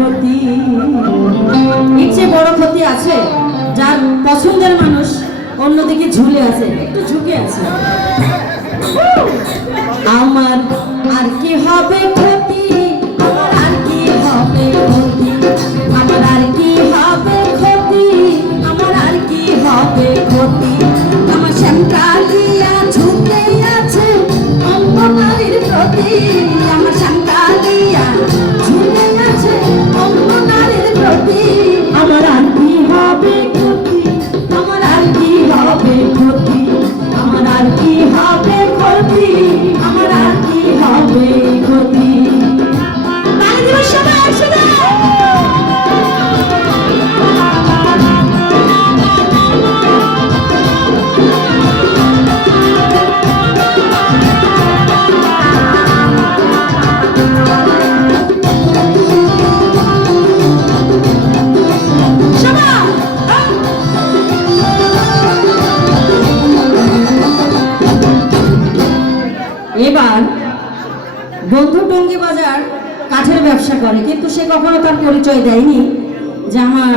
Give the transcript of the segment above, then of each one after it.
ক্ষতি। এর চেয়ে বড় ক্ষতি আছে? যার পছন্দের মানুষ অন্যদিকে ঝুলে আছে, একটু ঝুঁকে আছে। আমার আর কি হবে ক্ষতি, আমার আর কি হবে ক্ষতি, আমার আর কি হবে ক্ষতি, আমার আর কি হবে ক্ষতি। আমার শ্যামকালিয়া ঝুঁকে আছে অন্য নারীর প্রতি, আমার শ্যামকালিয়া ঝুঁকে আছে অন্য নারীর প্রতি। আমার আর কি হবে ক্ষতি, আমার আর কি হবে ক্ষতি, আমার আর কি হবে ক্ষতি, আমার আর কি হবে ক্ষতি। তালি দিবস সবাই একসাথে। এবার বন্ধু টঙ্গী বাজার কাঠের ব্যবসা করে, কিন্তু সে কখনো তার পরিচয় দেয়নি যে আমার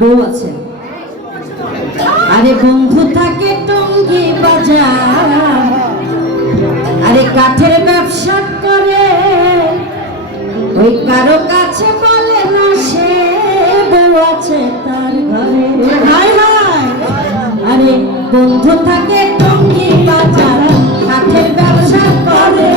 বউ আছে। আরে বন্ধু থাকে টঙ্গী বাজার, আরে কাঠের ব্যবসা করে, ওই কারো কাছে বলে না সে বউ আছে তার ঘরে। হায় হায়, আরে বন্ধু থাকে টঙ্গী বাজার, কাঠের ব্যবসা করে,